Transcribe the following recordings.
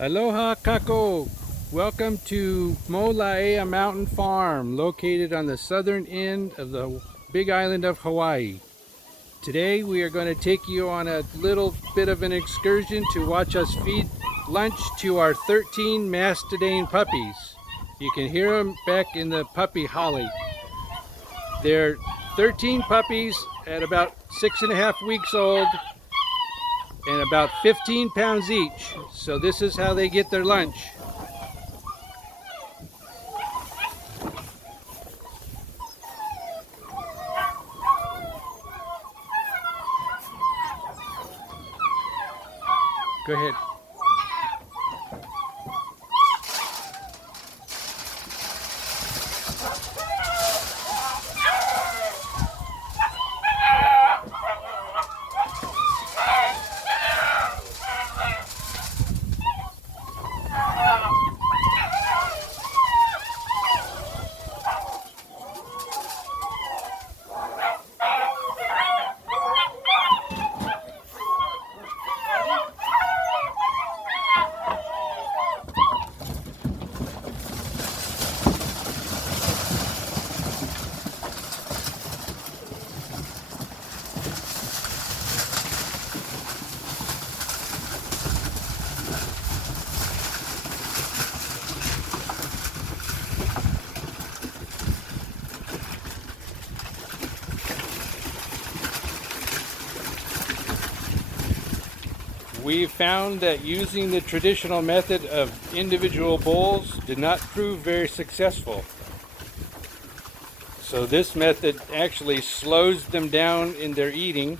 Aloha kako! Welcome to Molaea Mountain Farm, located on the southern end of the big island of Hawaii. Today we are going to take you on a little bit of an excursion to watch us feed lunch to our 13 Mastadane puppies. You can hear them back in the puppy holly. They're 13 puppies at about 6.5 weeks old and about 15 pounds each. So this is how they get their lunch. Go ahead. We found that using the traditional method of individual bowls did not prove very successful. So this method actually slows them down in their eating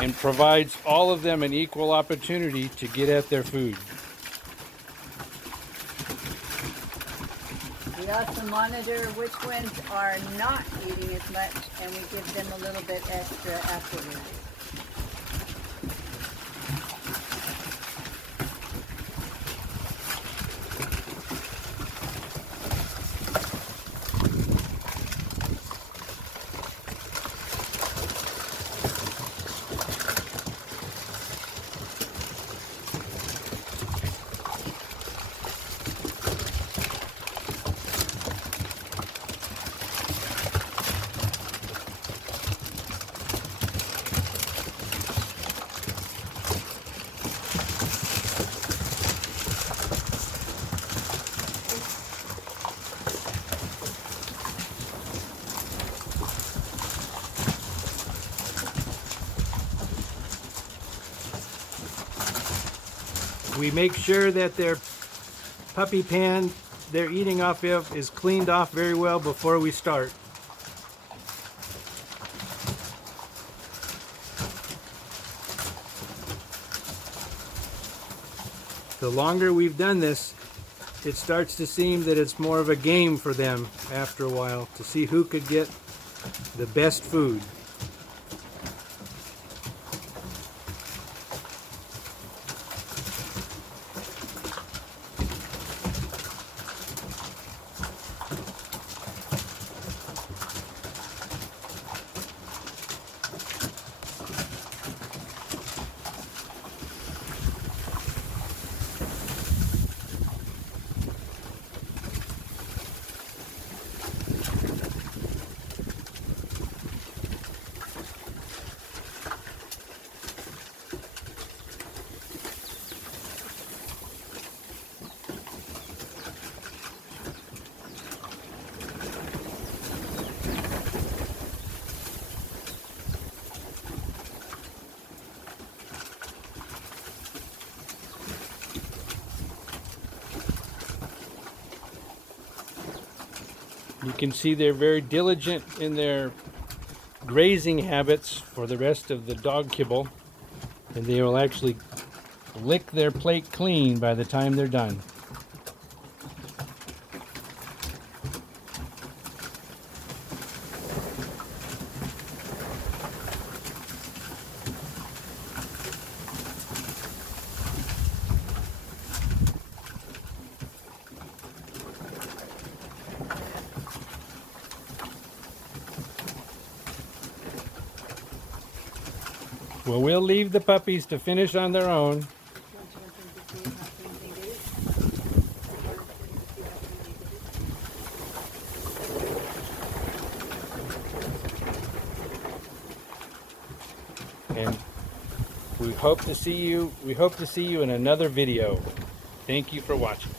and provides all of them an equal opportunity to get at their food. We also monitor which ones are not eating as much, and we give them a little bit extra afterwards. We make sure that their puppy pan they're eating off of is cleaned off very well before we start. The longer we've done this, it starts to seem that it's more of a game for them after a while to see who could get the best food. You can see they're very diligent in their grazing habits for the rest of the dog kibble, and they will actually lick their plate clean by the time they're done. Well, we'll leave the puppies to finish on their own. And we hope to see you in another video. Thank you for watching.